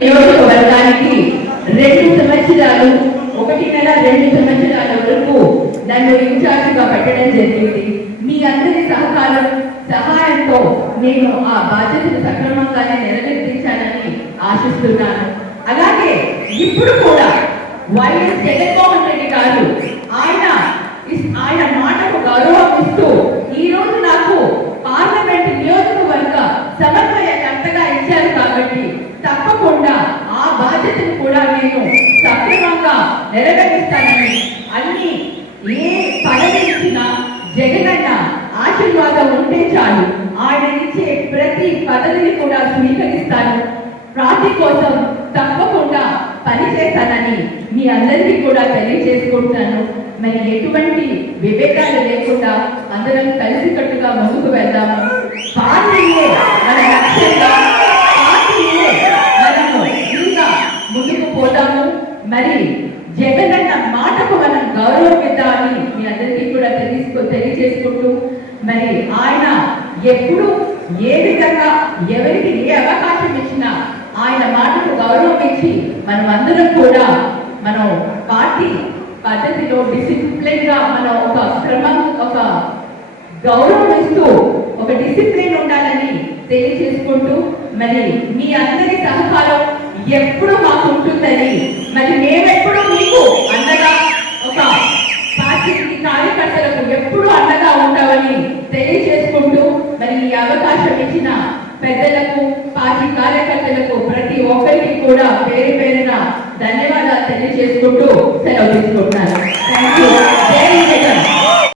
నియోజకవర్గానికి రెండు సంవత్సరాలు ఒకటిన్నర రెండు సంవత్సరాల వరకు నన్ను ఇన్ఛార్జిగా పెట్టడం జరిగింది. మీ అందరి సహకారం సహాయంతో నేను ఆ బాధ్యతను సక్రమంగానే నెరవేర్చానని ఆశిస్తున్నాను. అలాగే ఇప్పుడు కూడా వైఎస్ జగన్మోహన్ రెడ్డి గారు నెరవేరుస్తానని. అన్ని ఏ పదవి ఇచ్చినా జగనన్న ఆశీర్వాదం ఉంటే చాలు. ఆయన ఇచ్చే ప్రతి పదవిని కూడా స్వీకరిస్తాను. ప్రాతి కోసం తప్పకుండా పనిచేస్తానని మీ అందరికీ కూడా తెలియజేసుకుంటున్నాను. మరి ఎటువంటి విభేదాలు లేకుండా అందరం కలిసికట్టుగా ముందుకు వెళ్దాము. మరి జగనన్న మాటకు మనం గౌరవపెద్దామని మీ అందరికీ కూడా తెలుసుకో తెలియజేసుకుంటూ మరి ఆయన ఎప్పుడు ఏ విధంగా ఎవరికి ఏ అవకాశం ఇచ్చినా ఆయన మాటకు గౌరవం ఇచ్చి మనం అందరం కూడా మనం పార్టీ పద్ధతిలో డిసిప్లిన్గా మనం ఒక క్రమం ఒక గౌరవం ఇస్తూ ఒక డిసిప్లిన్ ఉండాలని తెలియజేసుకుంటూ మరి మీ అందరి సహకారం ఎప్పుడు ఉంటుందని మరి మేమెప్పుడు మీకు అండగా ఒక పార్టీ కార్యకర్తలకు ఎప్పుడు అండగా ఉంటామని తెలియజేసుకుంటూ మరి ఈ అవకాశం ఇచ్చిన పెద్దలకు పార్టీ కార్యకర్తలకు ప్రతి ఒక్కరికి కూడా పేరు పేరున ధన్యవాదాలు తెలియజేసుకుంటూ సెలవు తీసుకుంటున్నాను.